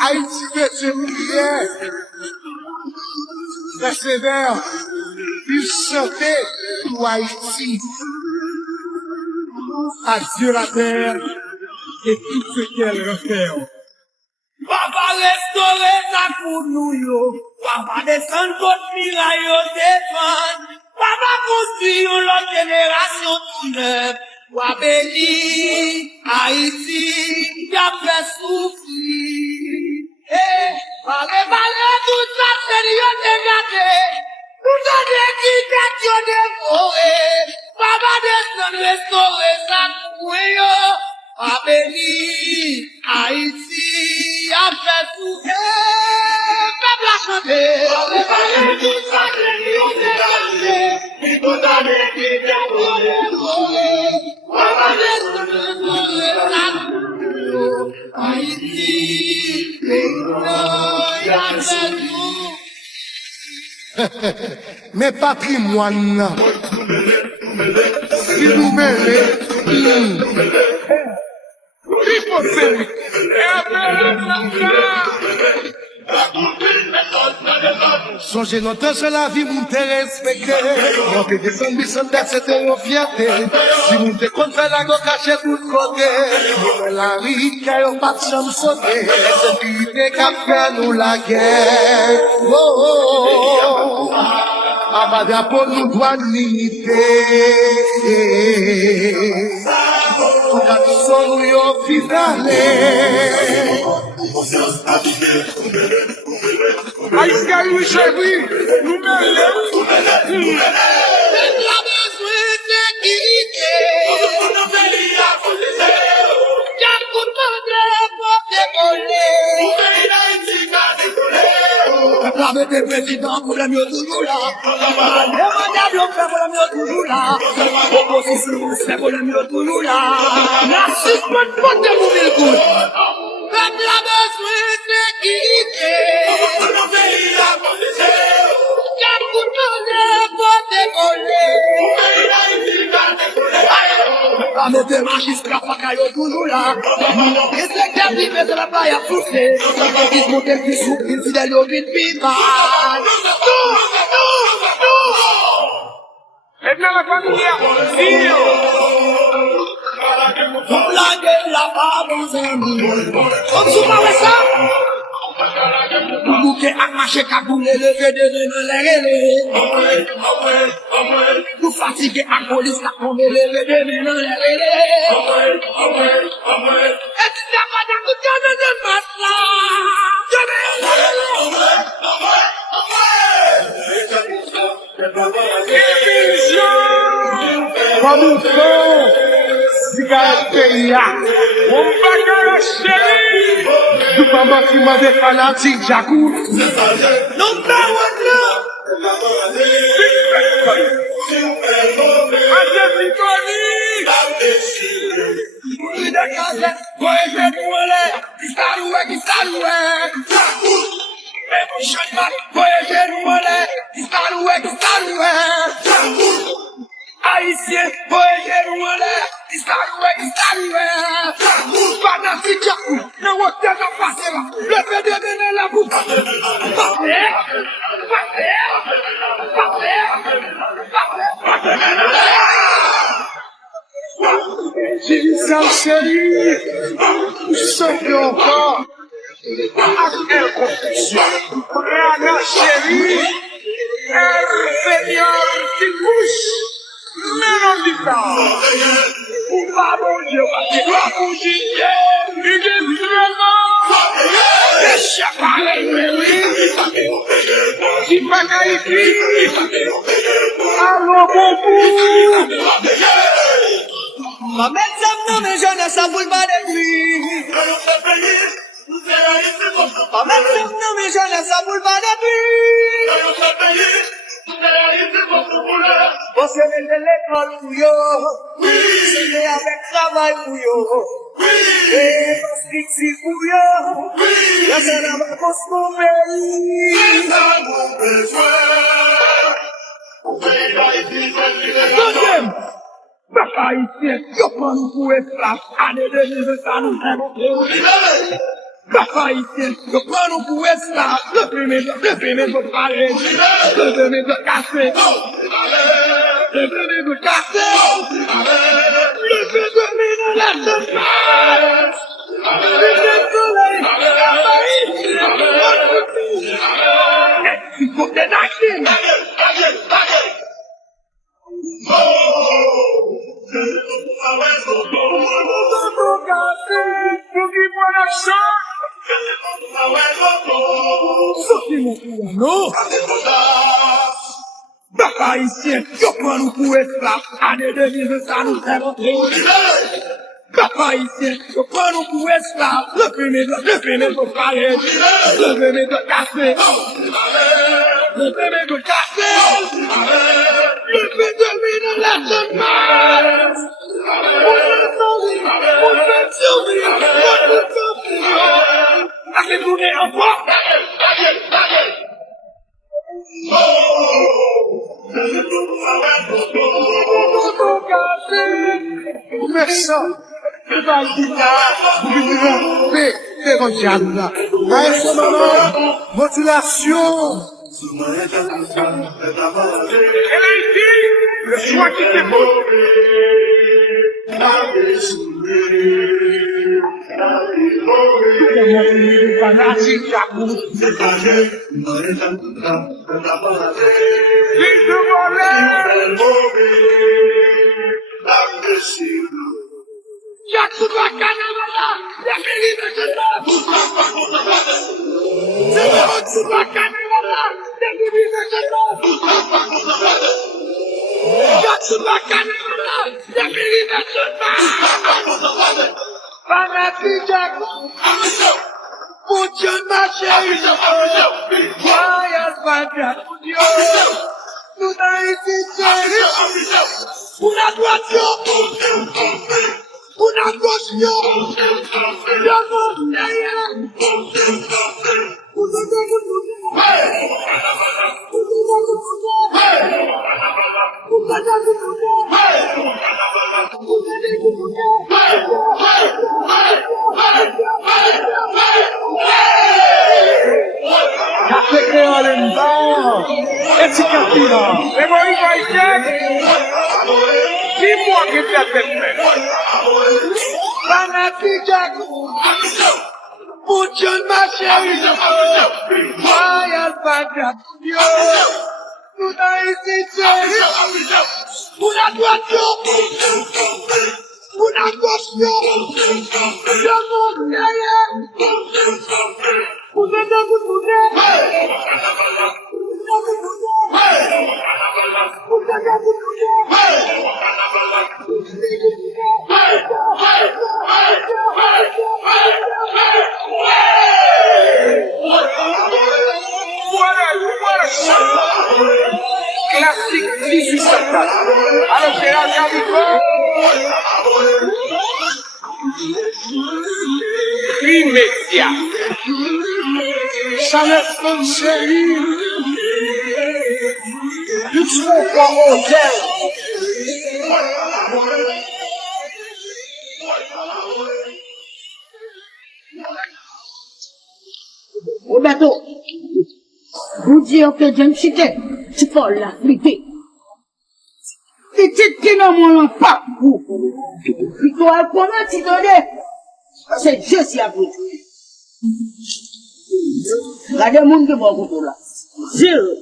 Haïti veut se prière. Persévère. Il santé pour Haïti. Adieu la terre et tout ce qu'elle referme. Papa restaurer ça pour nous yo. Papa descendre contre miraille yo défendre. Papa construire l'autre génération tout neuf. Papa béni Haïti qui a fait souffrir. Eh, parlez tout ça sérieux dégagé. Tout ça d'équitation dévoré. Papa descendre restaurer ça pour yo. Papa béni Haïti a fait souffrir. Peuple a chanté. Tout ça sérieux dégagé. Tout ça d'équitation dévoré. Papa descendre restaurer ça pour yo. Haïti, Mais patrimoine, si nous mêlons, il faut faire. Songez longtemps sur la vie, vous te respectez. Montez des sans c'était une fierté. Si vous te compte faire la go caché tout de côté. La vie qui a pas de chambre sauter. Sécurité qui a fait nous la guerre. Oh, oh, oh. Abadia pour nous doit limiter. Tout à son nous y finale. Haïtien, oui, chérie, nous mêlons. la besoin de sécurité. J'ai tout pour décoller. La des présidents pour la mieux toujours là. Les mandables ont fait pour la mieux toujours là. L'opposition c'est pour la mieux toujours là. La suspente pour te mourir good. Peuple a besoin de sécurité. J'ai tout pour décoller. La mettez magistrat pas caillot toujours là. Et c'est qu'à vivre de la paille à pousser. Ils montent le plus souple, ils fidèles au vide vital. Et bien la famille a Vous blaguez la femme aux amis. Comme vous parlez ça? Vous bouquez à marcher qu'à vous lever de les vous fatiguez à police qu'à tomber lever de les et tu n'as pas d'écouter de matelas. Vamos cigarette pays là. On va dans la chérie. Du maman qui m'a fait fanatique, Jacou. Non, pas là. Haïtien, voyez nous là, fanatique Jacou, ne vous pas passer là, levez de la bouche. J'ai dit ça chérie. Ça fait encore. Quelle confusion. Rien chérie. Seigneur, qui couche. Mais non, dis pas. Ou pas bon Dieu, tu dois bouger. Il est vraiment. Péché pareil, oui. Qui pas qualifié. Allô, bon bout. Ma médecin non mais jeunesse ça boule pas de pluie. Ma médecin non mais jeunesse ça boule pas de pluie. On se met de l'école pour yo. C'est avec travail pour yo. Et parce que c'est pour yo. La scène a pas pour son pays. Deuxième. Papa haïtien, yo prend nous pour esclaves, année 2000, ça nous fait monter. Papa ici, je prends nous pour esclaves, le pour parler, le pour casser, le pour casser, le la semence, le soleil, il faut des actions. Non! Papa ici, je prends nous pour esclaves, année 2000, ça nous fait rentrer. Papa ici, je prends nous pour esclaves, le pour parler, le pour casser, le pour casser, le pour la semence. Modulation. Elle a été le choix qui t'écoute. Classique 1804. Alors c'est là immédiat. Ça laisse une série. Nous serons pas au terre. Roberto, vous dire que James Chité, tu parles la vérité. Petite qui n'a mon pas vous. Victoire, comment tu donnes? C'est juste la vérité. Regardez le monde que vous avez là. Zéro.